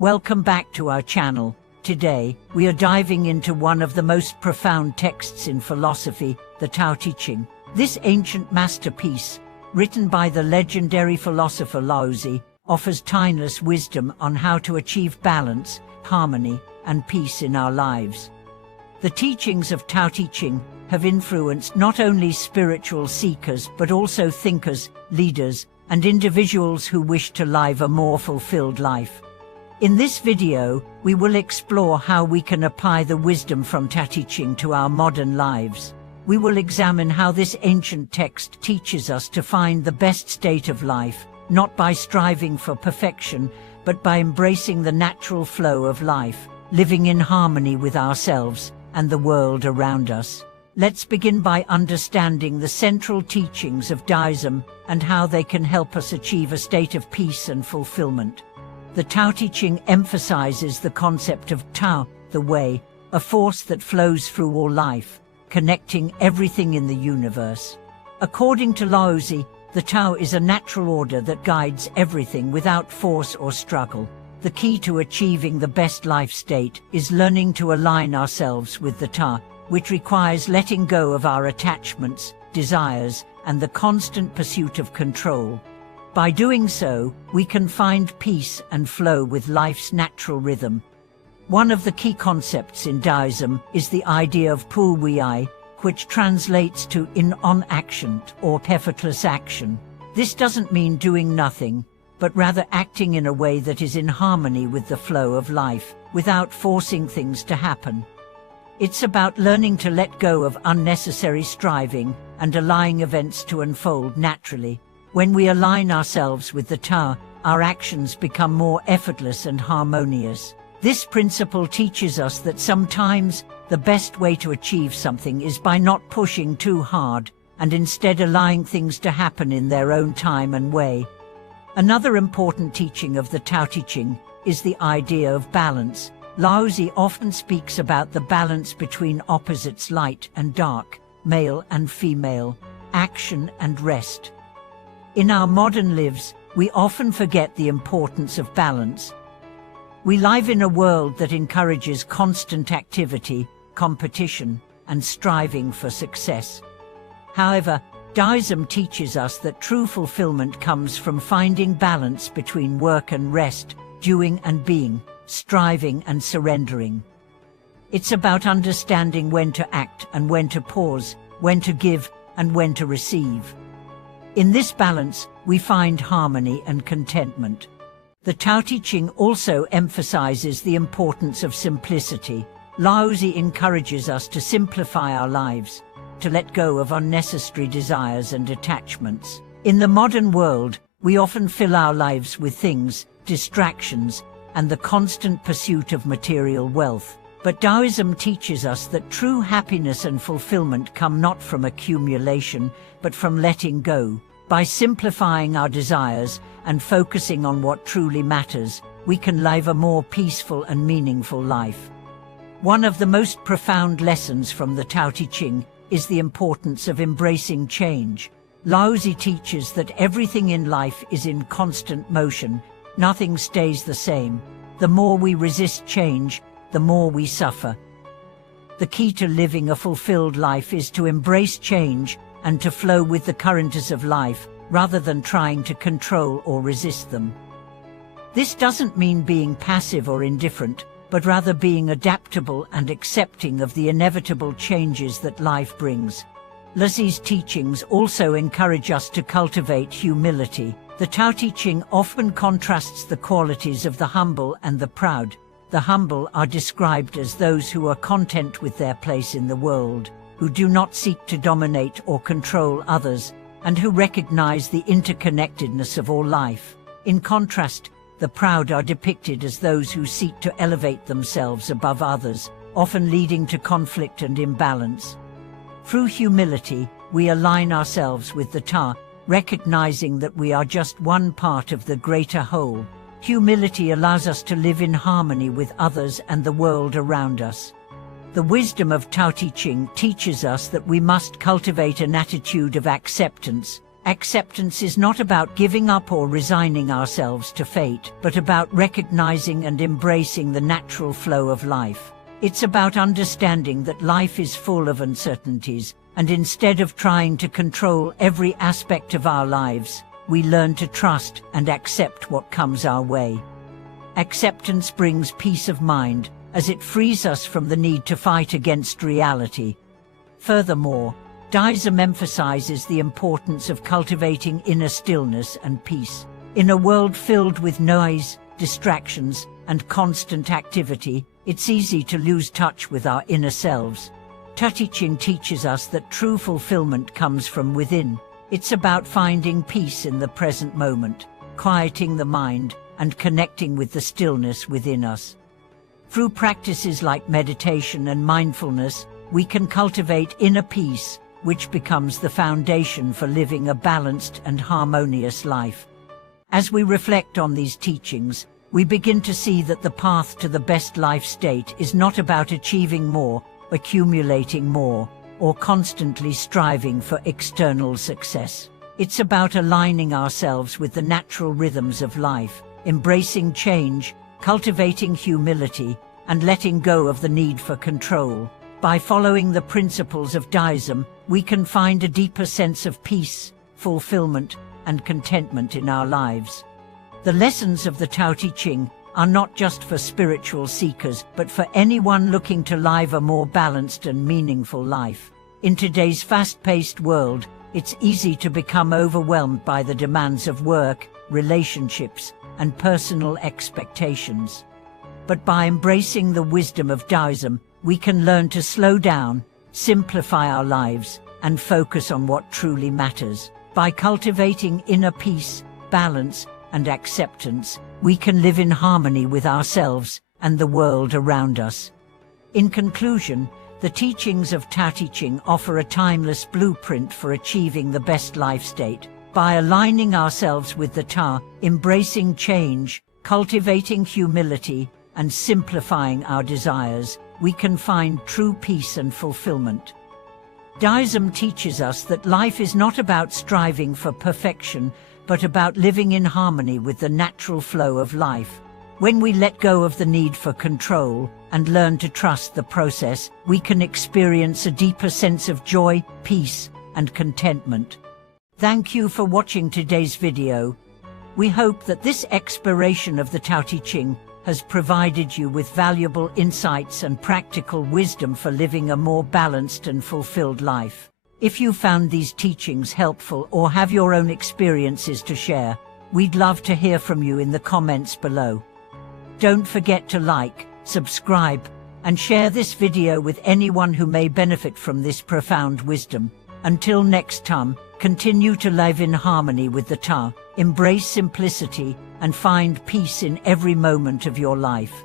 Welcome back to our channel. Today, we are diving into one of the most profound texts in philosophy, the Tao Te Ching. This ancient masterpiece, written by the legendary philosopher Lao Tzu, offers timeless wisdom on how to achieve balance, harmony, and peace in our lives. The teachings of Tao Te Ching have influenced not only spiritual seekers but also thinkers, leaders, and individuals who wish to live a more fulfilled life. In this video, we will explore how we can apply the wisdom from Tao Te Ching to our modern lives. We will examine how this ancient text teaches us to find the best state of life, not by striving for perfection, but by embracing the natural flow of life, living in harmony with ourselves and the world around us. Let's begin by understanding the central teachings of Taoism and how they can help us achieve a state of peace and fulfillment. The Tao Te Ching emphasizes the concept of Tao, the way, a force that flows through all life, connecting everything in the universe. According to Lao Tzu, the Tao is a natural order that guides everything without force or struggle. The key to achieving the best life state is learning to align ourselves with the Tao, which requires letting go of our attachments, desires, and the constant pursuit of control. By doing so, we can find peace and flow with life's natural rhythm. One of the key concepts in Taoism is the idea of pu wei, which translates to in-on action or effortless action. This doesn't mean doing nothing, but rather acting in a way that is in harmony with the flow of life, without forcing things to happen. It's about learning to let go of unnecessary striving and allowing events to unfold naturally. When we align ourselves with the Tao, our actions become more effortless and harmonious. This principle teaches us that sometimes the best way to achieve something is by not pushing too hard, and instead allowing things to happen in their own time and way. Another important teaching of the Tao Te Ching is the idea of balance. Lao Tzu often speaks about the balance between opposites light and dark, male and female, action and rest. In our modern lives, we often forget the importance of balance. We live in a world that encourages constant activity, competition, and striving for success. However, Taoism teaches us that true fulfillment comes from finding balance between work and rest, doing and being, striving and surrendering. It's about understanding when to act and when to pause, when to give and when to receive. In this balance, we find harmony and contentment. The Tao Te Ching also emphasizes the importance of simplicity. Lao Tzu encourages us to simplify our lives, to let go of unnecessary desires and attachments. In the modern world, we often fill our lives with things, distractions, and the constant pursuit of material wealth. But Taoism teaches us that true happiness and fulfillment come not from accumulation, but from letting go. By simplifying our desires and focusing on what truly matters, we can live a more peaceful and meaningful life. One of the most profound lessons from the Tao Te Ching is the importance of embracing change. Lao Tzu teaches that everything in life is in constant motion. Nothing stays the same. The more we resist change, the more we suffer. The key to living a fulfilled life is to embrace change and to flow with the currents of life, rather than trying to control or resist them. This doesn't mean being passive or indifferent, but rather being adaptable and accepting of the inevitable changes that life brings. Lao Tzu's teachings also encourage us to cultivate humility. The Tao Te Ching often contrasts the qualities of the humble and the proud. The humble are described as those who are content with their place in the world, who do not seek to dominate or control others, and who recognize the interconnectedness of all life. In contrast, the proud are depicted as those who seek to elevate themselves above others, often leading to conflict and imbalance. Through humility, we align ourselves with the Tao, recognizing that we are just one part of the greater whole. Humility allows us to live in harmony with others and the world around us. The wisdom of Tao Te Ching teaches us that we must cultivate an attitude of acceptance, Acceptance is not about giving up or resigning ourselves to fate, but about recognizing and embracing the natural flow of life. It's about understanding that life is full of uncertainties, and instead of trying to control every aspect of our lives, we learn to trust and accept what comes our way. Acceptance brings peace of mind, as it frees us from the need to fight against reality. Furthermore, Taoism emphasizes the importance of cultivating inner stillness and peace. In a world filled with noise, distractions, and constant activity, it's easy to lose touch with our inner selves. Ching teaches us that true fulfillment comes from within. It's about finding peace in the present moment, quieting the mind, and connecting with the stillness within us. Through practices like meditation and mindfulness, we can cultivate inner peace, which becomes the foundation for living a balanced and harmonious life. As we reflect on these teachings, we begin to see that the path to the best life state is not about achieving more, accumulating more, or constantly striving for external success. It's about aligning ourselves with the natural rhythms of life, embracing change, cultivating humility, and letting go of the need for control. By following the principles of Taoism, we can find a deeper sense of peace, fulfillment, and contentment in our lives. The lessons of the Tao Te Ching are not just for spiritual seekers, but for anyone looking to live a more balanced and meaningful life. In today's fast-paced world, it's easy to become overwhelmed by the demands of work, relationships, and personal expectations. But by embracing the wisdom of Taoism, we can learn to slow down, simplify our lives, and focus on what truly matters. By cultivating inner peace, balance, and acceptance, we can live in harmony with ourselves and the world around us. In conclusion, the teachings of Tao Te Ching offer a timeless blueprint for achieving the best life state. By aligning ourselves with the Tao, embracing change, cultivating humility, and simplifying our desires, we can find true peace and fulfillment. Taoism teaches us that life is not about striving for perfection, but about living in harmony with the natural flow of life. When we let go of the need for control and learn to trust the process, we can experience a deeper sense of joy, peace, and contentment. Thank you for watching today's video. We hope that this exploration of the Tao Te Ching has provided you with valuable insights and practical wisdom for living a more balanced and fulfilled life. If you found these teachings helpful or have your own experiences to share, we'd love to hear from you in the comments below. Don't forget to like, subscribe, and share this video with anyone who may benefit from this profound wisdom. Until next time, continue to live in harmony with the Tao, embrace simplicity, and find peace in every moment of your life.